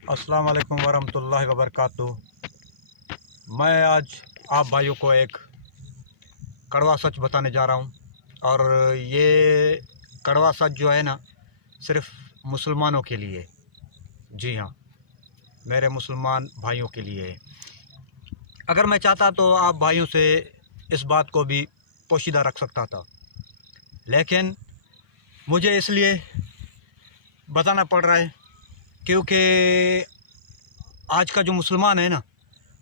अस्सलाम वालेकुम वरहमतुल्लाहि वबरकातुहू। मैं आज आप भाइयों को एक कड़वा सच बताने जा रहा हूँ। और ये कड़वा सच जो है ना, सिर्फ़ मुसलमानों के लिए, जी हाँ, मेरे मुसलमान भाइयों के लिए है। अगर मैं चाहता तो आप भाइयों से इस बात को भी पोशीदा रख सकता था, लेकिन मुझे इसलिए बताना पड़ रहा है क्योंकि आज का जो मुसलमान है ना,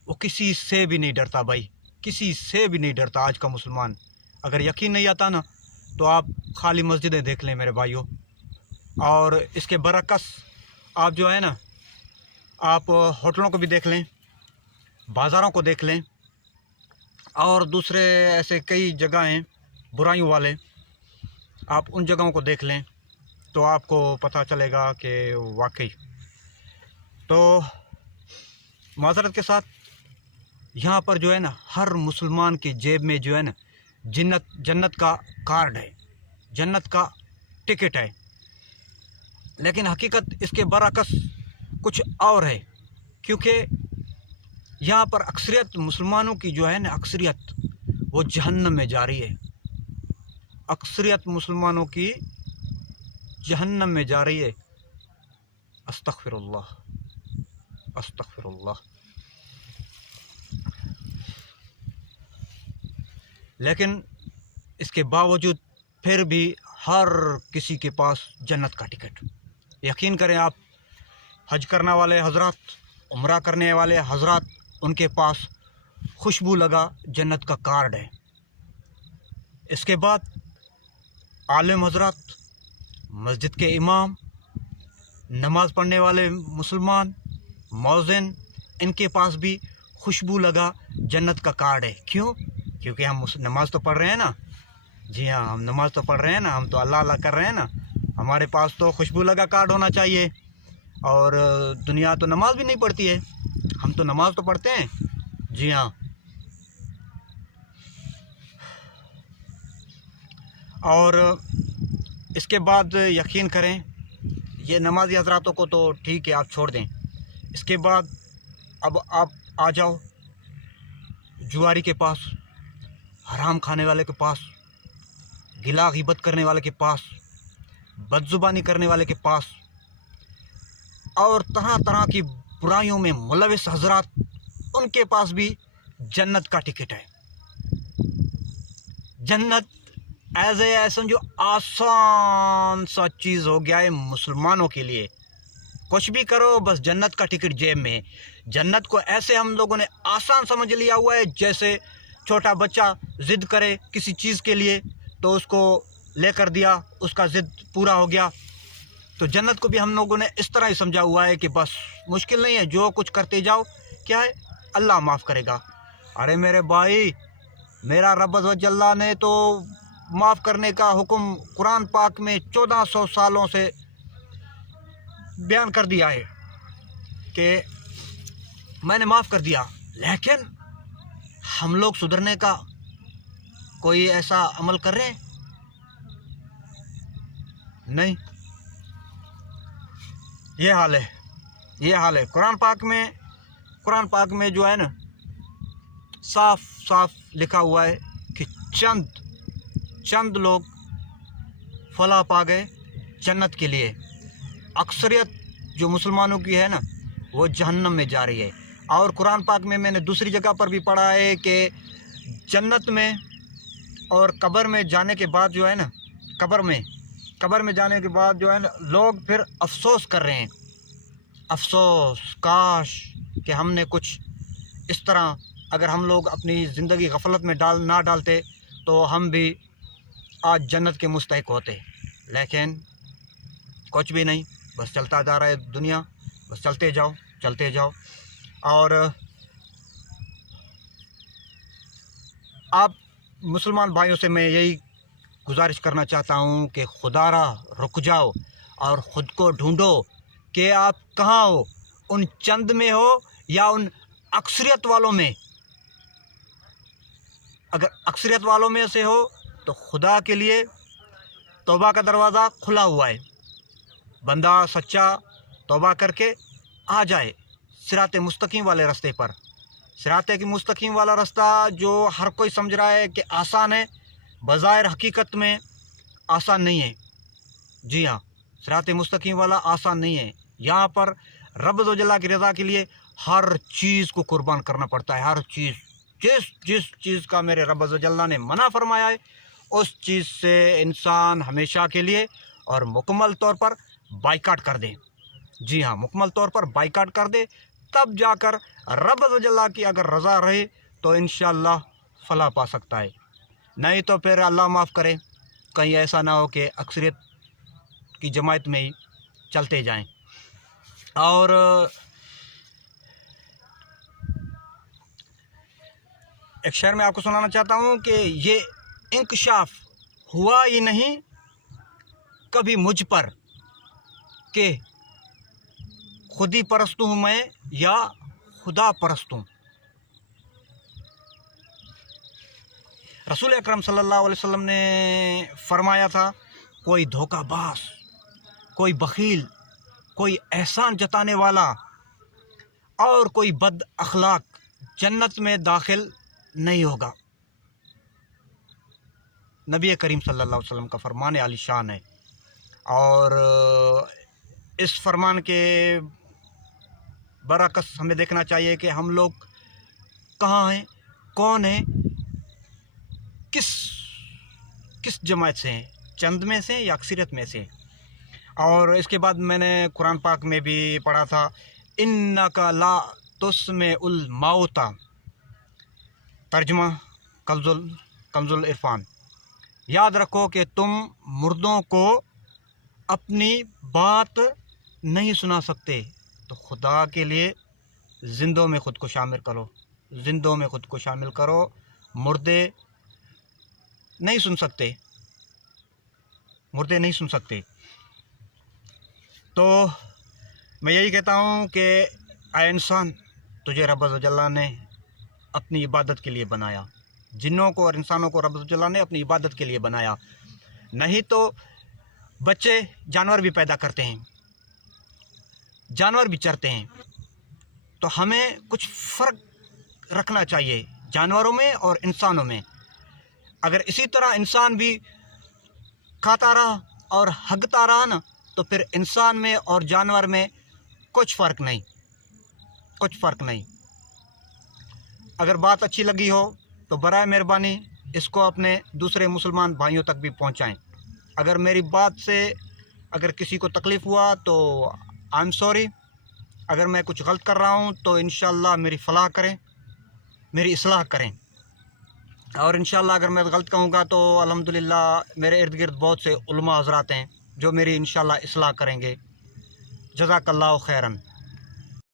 वो किसी से भी नहीं डरता भाई, किसी से भी नहीं डरता आज का मुसलमान। अगर यकीन नहीं आता ना तो आप खाली मस्जिदें देख लें मेरे भाइयों, और इसके बरक्स आप जो है ना, आप होटलों को भी देख लें, बाज़ारों को देख लें, और दूसरे ऐसे कई जगह हैं बुराइयों वाले, आप उन जगहों को देख लें तो आपको पता चलेगा कि वाकई। तो माज़रत के साथ, यहाँ पर जो है ना, हर मुसलमान की जेब में जो है ना जन्नत का कार्ड है, जन्नत का टिकट है। लेकिन हकीकत इसके बरअक्स कुछ और है, क्योंकि यहाँ पर अक्सरियत मुसलमानों की जो है ना, अक्सरियत वो जहन्नम में जा रही है। अक्सरियत मुसलमानों की जहन्नम में जा रही है। अस्तग़फिरुल्लाह, अस्तग़फिरुल्लाह। लेकिन इसके बावजूद फिर भी हर किसी के पास जन्नत का टिकट। यकीन करें आप, हज करने वाले हजरात, उम्रा करने वाले हजरात, उनके पास खुशबू लगा जन्नत का कार्ड है। इसके बाद आलिम हजरात, मस्जिद के इमाम, नमाज़ पढ़ने वाले मुसलमान, मौज़िन, इनके पास भी खुशबू लगा जन्नत का कार्ड है। क्यों? क्योंकि हम नमाज़ तो पढ़ रहे हैं ना, जी हाँ, हम नमाज़ तो पढ़ रहे हैं ना, हम तो अल्लाह अल्लाह कर रहे हैं ना, हमारे पास तो खुशबू लगा कार्ड होना चाहिए। और दुनिया तो नमाज भी नहीं पढ़ती है, हम तो नमाज तो पढ़ते हैं, जी हाँ। और इसके बाद यकीन करें, ये नमाज़ी हज़रातों को तो ठीक है, आप छोड़ दें। इसके बाद अब आप आ जाओ जुआरी के पास, हराम खाने वाले के पास, गिला ग़ीबत करने वाले के पास, बदज़ुबानी करने वाले के पास, और तरह तरह की बुराइयों में मुलविस हज़रात, उनके पास भी जन्नत का टिकट है। जन्नत ऐसा जो आसान सा चीज़ हो गया है मुसलमानों के लिए। कुछ भी करो, बस जन्नत का टिकट जेब में। जन्नत को ऐसे हम लोगों ने आसान समझ लिया हुआ है, जैसे छोटा बच्चा ज़िद करे किसी चीज़ के लिए तो उसको लेकर दिया, उसका ज़िद पूरा हो गया। तो जन्नत को भी हम लोगों ने इस तरह ही समझा हुआ है कि बस मुश्किल नहीं है, जो कुछ करते जाओ, क्या है, अल्लाह माफ़ करेगा। अरे मेरे भाई, मेरा रब अज़्ज़ व जल्ला ने तो माफ़ करने का हुक्म कुरान पाक में 1400 सालों से बयान कर दिया है कि मैंने माफ़ कर दिया। लेकिन हम लोग सुधरने का कोई ऐसा अमल कर रहे हैं? नहीं, ये हाल है, ये हाल है। कुरान पाक में जो है ना, साफ साफ लिखा हुआ है कि चंद लोग फलाह पा गए जन्नत के लिए। अक्सरियत जो मुसलमानों की है ना, वो जहन्नम में जा रही है। और कुरान पाक में मैंने दूसरी जगह पर भी पढ़ा है कि जन्नत में और कब्र में जाने के बाद जो है ना, कब्र में जाने के बाद जो है ना, लोग फिर अफसोस कर रहे हैं, अफसोस, काश कि हमने कुछ इस तरह, अगर हम लोग अपनी ज़िंदगी गफलत में ना डालते तो हम भी आज जन्नत के मुस्तहिक होते। लेकिन कुछ भी नहीं, बस चलता जा रहा है दुनिया, बस चलते जाओ। और आप मुसलमान भाइयों से मैं यही गुजारिश करना चाहता हूँ कि खुदारा रुक जाओ और ख़ुद को ढूंढो कि आप कहाँ हो, उन चंद में हो या उन अक्सरियत वालों में। अगर अक्सरियत वालों में से हो तो खुदा के लिए तौबा का दरवाज़ा खुला हुआ है। बंदा सच्चा तौबा करके आ जाए सिरात मुस्तकीम वाले रास्ते पर। सिरात मुस्तकीम वाला रास्ता जो हर कोई समझ रहा है कि आसान है, बज़ाहिर हकीकत में आसान नहीं है। जी हाँ, सिरात मुस्तकीम वाला आसान नहीं है। यहाँ पर रब ज़ो जल्ला की रज़ा के लिए हर चीज़ को कुर्बान करना पड़ता है। हर चीज़, जिस चीज़ का मेरे रब ज़ो जल्ला ने मना फरमाया है, उस चीज़ से इंसान हमेशा के लिए और मुकम्मल तौर पर बाइकाट कर दे। जी हाँ, मुकम्मल तौर पर बाइकाट कर दे, तब जाकर रब ज़ो जल्ला की अगर रज़ा रहे तो इंशाअल्लाह फलाह पा सकता है। नहीं तो फिर अल्लाह माफ़ करे, कहीं ऐसा ना हो कि अक्सरियत की जमात में ही चलते जाएं। और एक शेर में आपको सुनाना चाहता हूँ कि ये इंकशाफ हुआ ही नहीं कभी मुझ पर कि खुदी परस्त हूँ मैं या खुदा परस्त हूँ। रसूल अकरम सल्लल्लाहु अलैहि वसल्लम ने फरमाया था, कोई धोखाबाज, कोई बखील, कोई एहसान जताने वाला और कोई बद अखलाक जन्नत में दाखिल नहीं होगा। नबी करीम सल्लल्लाहु अलैहि वसल्लम का फरमान आली शान है। और इस फरमान के बरअक्स हमें देखना चाहिए कि हम लोग कहाँ हैं, कौन हैं, किस जमात से हैं, चंद में से या अक्सरियत में से। और इसके बाद मैंने कुरान पाक में भी पढ़ा था, इन्नका ला तुस्मे उल मौता, तर्जुमा कंजुल इरफान। याद रखो कि तुम मुर्दों को अपनी बात नहीं सुना सकते, तो खुदा के लिए जिंदों में ख़ुद को शामिल करो, जिंदों में ख़ुद को शामिल करो। मुर्दे नहीं सुन सकते, मुर्दे नहीं सुन सकते। तो मैं यही कहता हूँ कि ऐ इंसान, तुझे रब ज़ो जल्ला ने अपनी इबादत के लिए बनाया। जिन्नों को और इंसानों को रब ज़ो जल्ला ने अपनी इबादत के लिए बनाया। नहीं तो बच्चे जानवर भी पैदा करते हैं, जानवर भी चरते हैं, तो हमें कुछ फ़र्क रखना चाहिए जानवरों में और इंसानों में। अगर इसी तरह इंसान भी खाता रहा और हगता रहा ना, तो फिर इंसान में और जानवर में कुछ फ़र्क नहीं, कुछ फ़र्क नहीं। अगर बात अच्छी लगी हो तो बराए मेहरबानी इसको अपने दूसरे मुसलमान भाइयों तक भी पहुंचाएं। अगर मेरी बात से अगर किसी को तकलीफ़ हुआ तो आई एम सॉरी। अगर मैं कुछ गलत कर रहा हूं तो इंशाअल्लाह मेरी फलाह करें, मेरी इस्लाह करें। और इंशाअल्लाह अगर मैं गलत कहूँगा तो अल्हम्दुलिल्लाह मेरे इर्द गिर्द बहुत से उलमा हज़रात हैं जो मेरी इंशाअल्लाह इस्लाह करेंगे। जज़ाकल्लाहु खैरन।